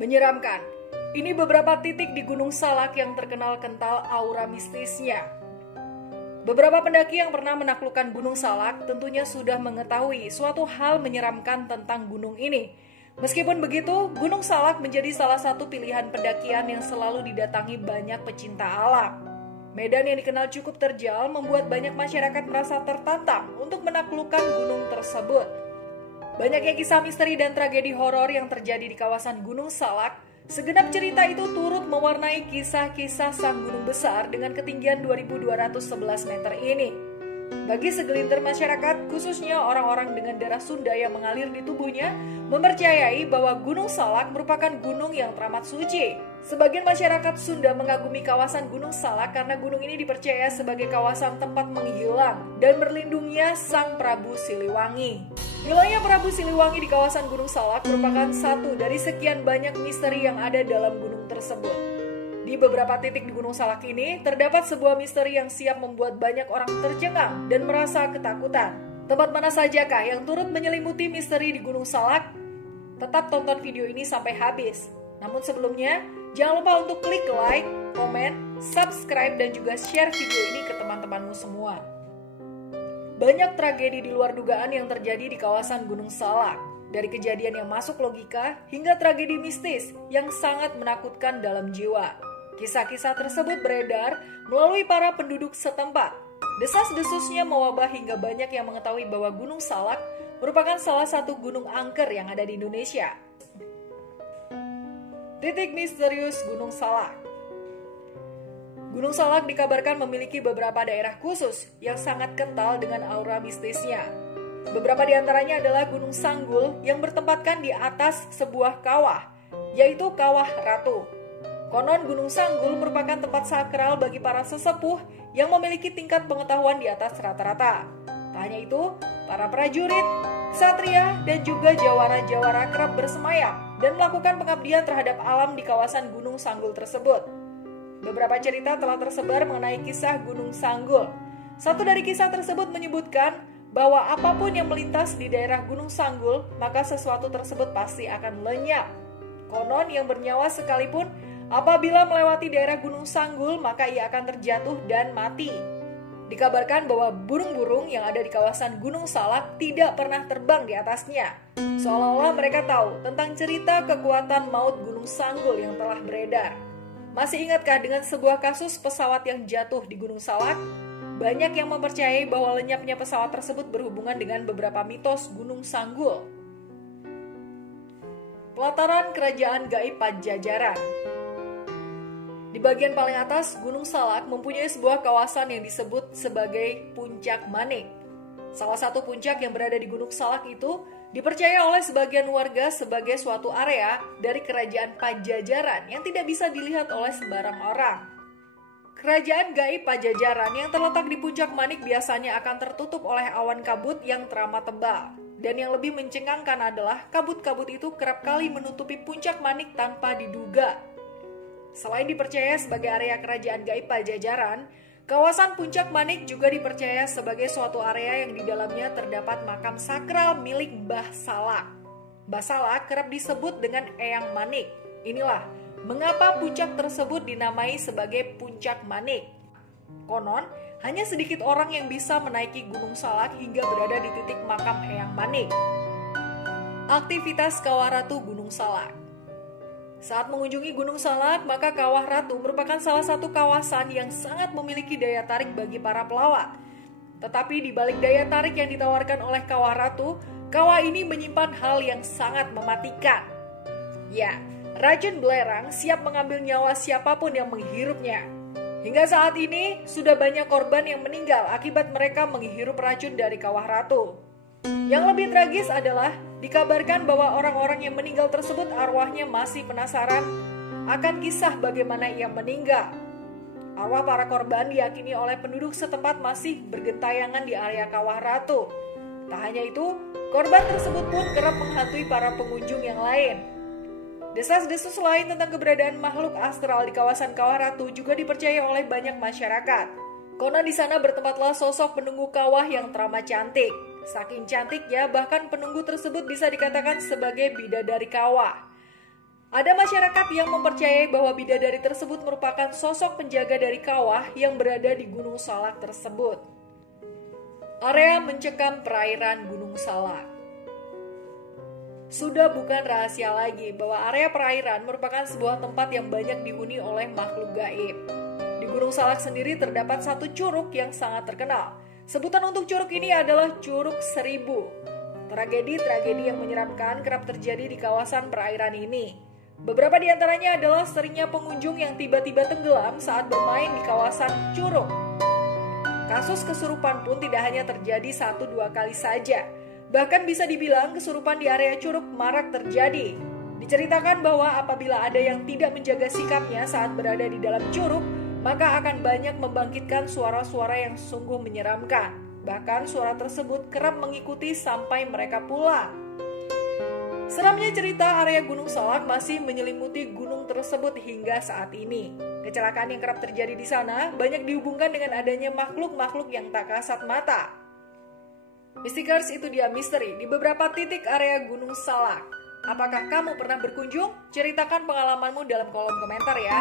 Menyeramkan. Ini beberapa titik di Gunung Salak yang terkenal kental aura mistisnya. Beberapa pendaki yang pernah menaklukkan Gunung Salak tentunya sudah mengetahui suatu hal menyeramkan tentang gunung ini. Meskipun begitu, Gunung Salak menjadi salah satu pilihan pendakian yang selalu didatangi banyak pecinta alam. Medan yang dikenal cukup terjal membuat banyak masyarakat merasa tertantang untuk menaklukkan gunung tersebut. Banyaknya kisah misteri dan tragedi horor yang terjadi di kawasan Gunung Salak, segenap cerita itu turut mewarnai kisah-kisah sang gunung besar dengan ketinggian 2.211 meter ini. Bagi segelintir masyarakat, khususnya orang-orang dengan darah Sunda yang mengalir di tubuhnya, mempercayai bahwa Gunung Salak merupakan gunung yang teramat suci. Sebagian masyarakat Sunda mengagumi kawasan Gunung Salak karena gunung ini dipercaya sebagai kawasan tempat menghilang dan berlindungnya Sang Prabu Siliwangi. Hilangnya Prabu Siliwangi di kawasan Gunung Salak merupakan satu dari sekian banyak misteri yang ada dalam gunung tersebut. Di beberapa titik di Gunung Salak ini, terdapat sebuah misteri yang siap membuat banyak orang tercengang dan merasa ketakutan. Tempat mana sajakah yang turut menyelimuti misteri di Gunung Salak? Tetap tonton video ini sampai habis. Namun sebelumnya, jangan lupa untuk klik like, komen, subscribe, dan juga share video ini ke teman-temanmu semua. Banyak tragedi di luar dugaan yang terjadi di kawasan Gunung Salak. Dari kejadian yang masuk logika hingga tragedi mistis yang sangat menakutkan dalam jiwa. Kisah-kisah tersebut beredar melalui para penduduk setempat. Desas-desusnya mewabah hingga banyak yang mengetahui bahwa Gunung Salak merupakan salah satu gunung angker yang ada di Indonesia. Titik misterius Gunung Salak. Gunung Salak dikabarkan memiliki beberapa daerah khusus yang sangat kental dengan aura mistisnya. Beberapa di antaranya adalah Gunung Sanggul yang bertempatkan di atas sebuah kawah, yaitu Kawah Ratu. Konon Gunung Sanggul merupakan tempat sakral bagi para sesepuh yang memiliki tingkat pengetahuan di atas rata-rata. Tak hanya itu, para prajurit, ksatria, dan juga jawara-jawara kerap bersemayam dan melakukan pengabdian terhadap alam di kawasan Gunung Sanggul tersebut. Beberapa cerita telah tersebar mengenai kisah Gunung Sanggul. Satu dari kisah tersebut menyebutkan bahwa apapun yang melintas di daerah Gunung Sanggul, maka sesuatu tersebut pasti akan lenyap. Konon yang bernyawa sekalipun, apabila melewati daerah Gunung Sanggul, maka ia akan terjatuh dan mati. Dikabarkan bahwa burung-burung yang ada di kawasan Gunung Salak tidak pernah terbang di atasnya. Seolah-olah mereka tahu tentang cerita kekuatan maut Gunung Sanggul yang telah beredar. Masih ingatkah dengan sebuah kasus pesawat yang jatuh di Gunung Salak? Banyak yang mempercayai bahwa lenyapnya pesawat tersebut berhubungan dengan beberapa mitos Gunung Sanggul. Pelataran Kerajaan Gaib Pajajaran. Di bagian paling atas, Gunung Salak mempunyai sebuah kawasan yang disebut sebagai Puncak Manik. Salah satu puncak yang berada di Gunung Salak itu dipercaya oleh sebagian warga sebagai suatu area dari Kerajaan Pajajaran yang tidak bisa dilihat oleh sembarang orang. Kerajaan Gaib Pajajaran yang terletak di Puncak Manik biasanya akan tertutup oleh awan kabut yang teramat tebal. Dan yang lebih mencengangkan adalah kabut-kabut itu kerap kali menutupi Puncak Manik tanpa diduga. Selain dipercaya sebagai area Kerajaan Gaib Pajajaran, kawasan Puncak Manik juga dipercaya sebagai suatu area yang di dalamnya terdapat makam sakral milik Mbah Salak. Mbah Salak kerap disebut dengan Eyang Manik. Inilah mengapa puncak tersebut dinamai sebagai Puncak Manik. Konon, hanya sedikit orang yang bisa menaiki Gunung Salak hingga berada di titik makam Eyang Manik. Aktivitas Kawah Ratu Gunung Salak. Saat mengunjungi Gunung Salak, maka Kawah Ratu merupakan salah satu kawasan yang sangat memiliki daya tarik bagi para pelawak. Tetapi di balik daya tarik yang ditawarkan oleh Kawah Ratu, kawah ini menyimpan hal yang sangat mematikan. Ya, racun belerang siap mengambil nyawa siapapun yang menghirupnya. Hingga saat ini, sudah banyak korban yang meninggal akibat mereka menghirup racun dari Kawah Ratu. Yang lebih tragis adalah dikabarkan bahwa orang-orang yang meninggal tersebut arwahnya masih penasaran akan kisah bagaimana ia meninggal. Arwah para korban diyakini oleh penduduk setempat masih bergentayangan di area Kawah Ratu. Tak hanya itu, korban tersebut pun kerap menghantui para pengunjung yang lain. Desas-desus lain tentang keberadaan makhluk astral di kawasan Kawah Ratu juga dipercaya oleh banyak masyarakat. Konon di sana bertempatlah sosok penunggu kawah yang teramat cantik. Saking cantiknya, bahkan penunggu tersebut bisa dikatakan sebagai bidadari kawah. Ada masyarakat yang mempercayai bahwa bidadari tersebut merupakan sosok penjaga dari kawah yang berada di Gunung Salak tersebut. Area mencekam perairan Gunung Salak. Sudah bukan rahasia lagi bahwa area perairan merupakan sebuah tempat yang banyak dihuni oleh makhluk gaib. Di Gunung Salak sendiri terdapat satu curug yang sangat terkenal. Sebutan untuk curug ini adalah Curug Seribu. Tragedi-tragedi yang menyeramkan kerap terjadi di kawasan perairan ini. Beberapa di antaranya adalah seringnya pengunjung yang tiba-tiba tenggelam saat bermain di kawasan curug. Kasus kesurupan pun tidak hanya terjadi 1-2 kali saja. Bahkan bisa dibilang kesurupan di area curug marak terjadi. Diceritakan bahwa apabila ada yang tidak menjaga sikapnya saat berada di dalam curug, maka akan banyak membangkitkan suara-suara yang sungguh menyeramkan. Bahkan suara tersebut kerap mengikuti sampai mereka pulang. Seramnya cerita, area Gunung Salak masih menyelimuti gunung tersebut hingga saat ini. Kecelakaan yang kerap terjadi di sana banyak dihubungkan dengan adanya makhluk-makhluk yang tak kasat mata. Mystikers, itu dia misteri di beberapa titik area Gunung Salak. Apakah kamu pernah berkunjung? Ceritakan pengalamanmu dalam kolom komentar ya.